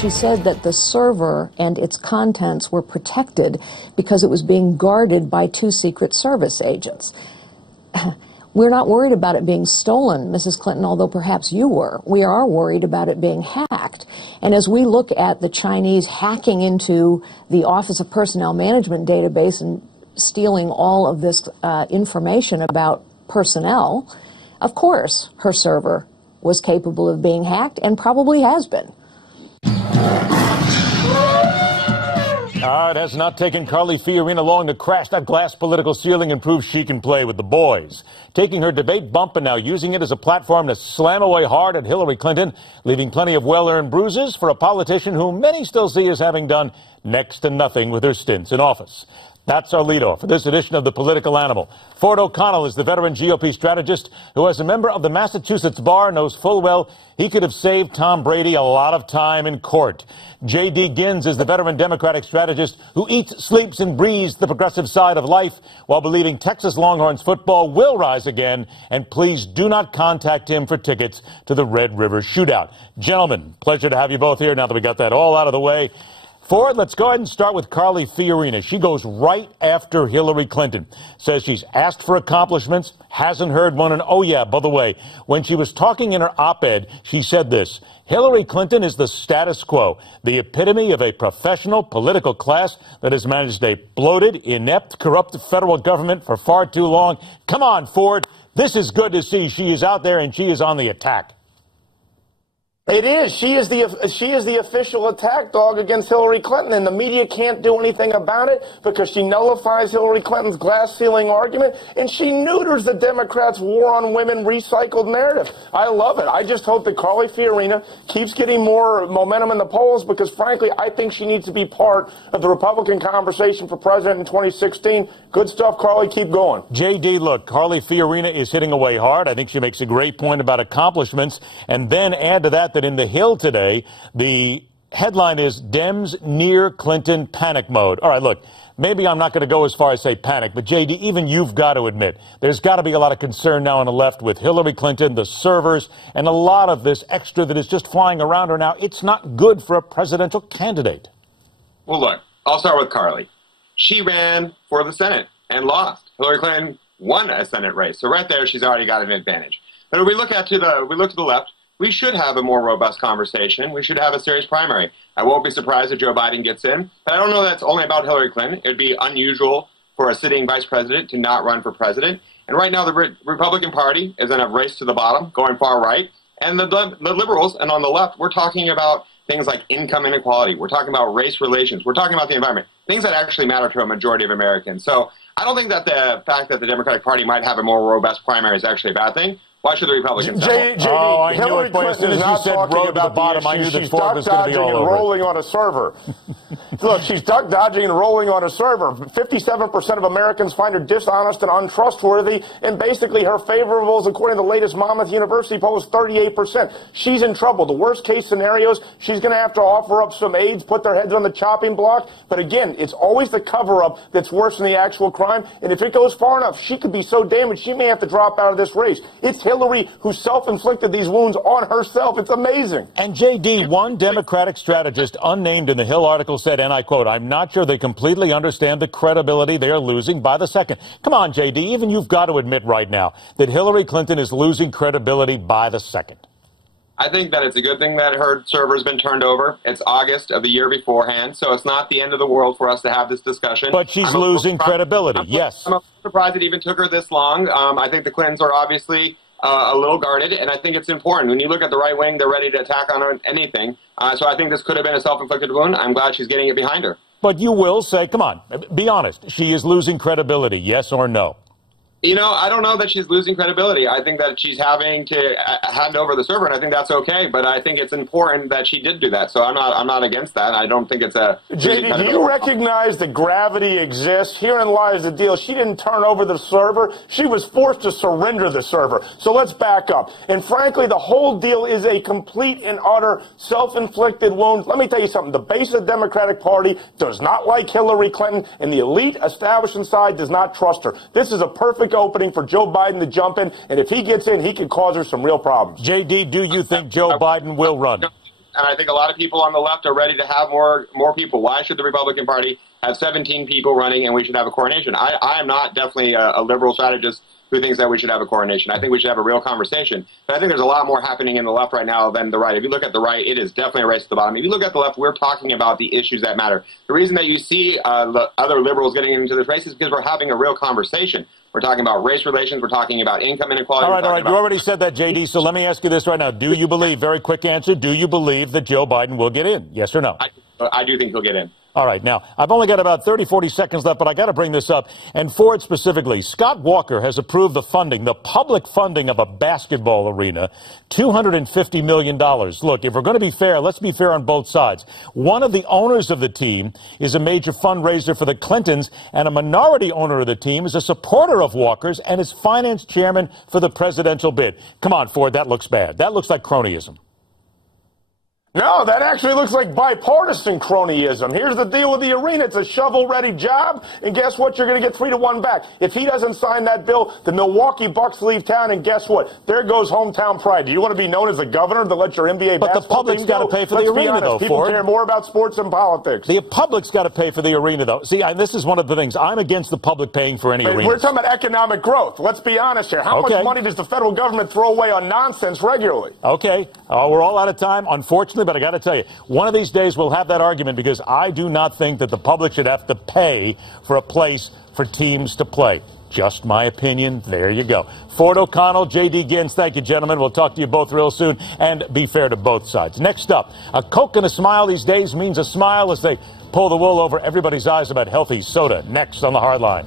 She said that the server and its contents were protected because it was being guarded by 2 Secret Service agents. We're not worried about it being stolen, Mrs. Clinton, although perhaps you were. We are worried about it being hacked. And as we look at the Chinese hacking into the Office of Personnel Management database and stealing all of this information about personnel, of course her server was capable of being hacked and probably has been. It has not taken Carly Fiorina long to crash that glass political ceiling and prove she can play with the boys. Taking her debate bump and now using it as a platform to slam away hard at Hillary Clinton, leaving plenty of well-earned bruises for a politician whom many still see as having done next to nothing with her stints in office. That's our leadoff for this edition of The Political Animal. Ford O'Connell is the veteran GOP strategist who, as a member of the Massachusetts bar, knows full well he could have saved Tom Brady a lot of time in court. J.D. Gins is the veteran Democratic strategist who eats, sleeps, and breathes the progressive side of life while believing Texas Longhorns football will rise again. And please do not contact him for tickets to the Red River Shootout. Gentlemen, pleasure to have you both here now that we got that all out of the way. Ford, let's go ahead and start with Carly Fiorina. She goes right after Hillary Clinton. Says she's asked for accomplishments, hasn't heard one, and oh yeah, by the way, when she was talking in her op-ed, she said this: Hillary Clinton is the status quo, the epitome of a professional political class that has managed a bloated, inept, corrupt federal government for far too long. Come on, Ford, this is good to see. She is out there and she is on the attack. It is. She is the official attack dog against Hillary Clinton, and the media can't do anything about it because she nullifies Hillary Clinton's glass ceiling argument, and she neuters the Democrats' war on women recycled narrative. I love it. I just hope that Carly Fiorina keeps getting more momentum in the polls because, frankly, I think she needs to be part of the Republican conversation for president in 2016. Good stuff, Carly. Keep going. J.D., look, Carly Fiorina is hitting away hard. I think she makes a great point about accomplishments, and then add to that in the Hill today, the headline is Dems near Clinton panic mode. All right, look, maybe I'm not going to go as far as say panic, but J.D., even you've got to admit, there's got to be a lot of concern now on the left with Hillary Clinton, the servers, and a lot of this extra that is just flying around her now. It's not good for a presidential candidate. Well, look, I'll start with Carly. She ran for the Senate and lost. Hillary Clinton won a Senate race. So right there, she's already got an advantage. But if we look to the left, we should have a more robust conversation. We should have a serious primary. I won't be surprised if Joe Biden gets in, but I don't know that's only about Hillary Clinton. It would be unusual for a sitting vice president to not run for president. And right now, the Republican Party is in a race to the bottom, going far right. And the liberals, and on the left, we're talking about things like income inequality. We're talking about race relations. We're talking about the environment, things that actually matter to a majority of Americans. So I don't think that the fact that the Democratic Party might have a more robust primary is actually a bad thing. Why should the Republicans? I knew it. As soon as you said road to the bottom, I knew that Ford was going to be all over. She's duck dodging and rolling on a server. Look, she's duck dodging and rolling on a server. 57% of Americans find her dishonest and untrustworthy, and basically her favorables, according to the latest Monmouth University poll, is 38%. She's in trouble. The worst case scenarios, she's going to have to offer up some aides, put their heads on the chopping block. But again, it's always the cover-up that's worse than the actual crime. And if it goes far enough, she could be so damaged, she may have to drop out of this race. It's Hillary who self-inflicted these wounds on herself. It's amazing. And J.D., one Democratic strategist unnamed in the Hill article said, and I quote, "I'm not sure they completely understand the credibility they are losing by the second." Come on, J.D., even you've got to admit right now that Hillary Clinton is losing credibility by the second. I think that it's a good thing that her server's been turned over. It's August of the year beforehand, so it's not the end of the world for us to have this discussion. But she's losing credibility, yes. I'm surprised it even took her this long. I think the Clintons are obviously a little guarded, and I think it's important. When you look at the right wing, they're ready to attack on anything. So I think this could have been a self-inflicted wound. I'm glad she's getting it behind her. But you will say, come on, be honest, she is losing credibility, yes or no? You know, I don't know that she's losing credibility. I think that she's having to hand over the server, and I think that's okay. But I think it's important that she did do that. So I'm not against that. I don't think it's a... JD, do you recognize that gravity exists? Herein lies the deal. She didn't turn over the server. She was forced to surrender the server. So let's back up. And frankly, the whole deal is a complete and utter self-inflicted wound. Let me tell you something. The base of the Democratic Party does not like Hillary Clinton, and the elite establishment side does not trust her. This is a perfect opening for Joe Biden to jump in, and if he gets in, he can cause her some real problems. J.D., do you think Joe Biden will run? and I think a lot of people on the left are ready to have more people. Why should the Republican Party have 17 people running and we should have a coronation? I am not definitely a liberal strategist who thinks that we should have a coronation. I think we should have a real conversation. But I think there's a lot more happening in the left right now than the right. If you look at the right, it is definitely a race to the bottom. If you look at the left, we're talking about the issues that matter. The reason that you see the other liberals getting into this race is because we're having a real conversation. We're talking about race relations. We're talking about income inequality. All right. You already said that, J.D., so let me ask you this right now. Do you believe, very quick answer, do you believe that Joe Biden will get in? Yes or no? I do think he'll get in. All right. Now, I've only got about 30, 40 seconds left, but I got to bring this up. And Ford specifically, Scott Walker has approved the funding, the public funding of a basketball arena, $250 million. Look, if we're going to be fair, let's be fair on both sides. One of the owners of the team is a major fundraiser for the Clintons, and a minority owner of the team is a supporter of Walker's and is finance chairman for the presidential bid. Come on, Ford, that looks bad. That looks like cronyism. No, that actually looks like bipartisan cronyism. Here's the deal with the arena. It's a shovel-ready job, and guess what? You're going to get 3-1 back. If he doesn't sign that bill, the Milwaukee Bucks leave town, and guess what? There goes hometown pride. Do you want to be known as the governor to let your NBA but basketball the public's got to pay for the arena, though, People Ford. care more about sports than politics. The public's got to pay for the arena, though. See, this is one of the things. I'm against the public paying for any arena. We're talking about economic growth. Let's be honest here. How much money does the federal government throw away on nonsense regularly? Okay. We're all out of time, unfortunately, but I got to tell you, one of these days we'll have that argument because I do not think that the public should have to pay for a place for teams to play. Just my opinion. There you go. Ford O'Connell, J.D. Gins, thank you, gentlemen. We'll talk to you both real soon, and be fair to both sides. Next up, a Coke and a smile these days means a smile as they pull the wool over everybody's eyes about healthy soda. Next on The Hard Line.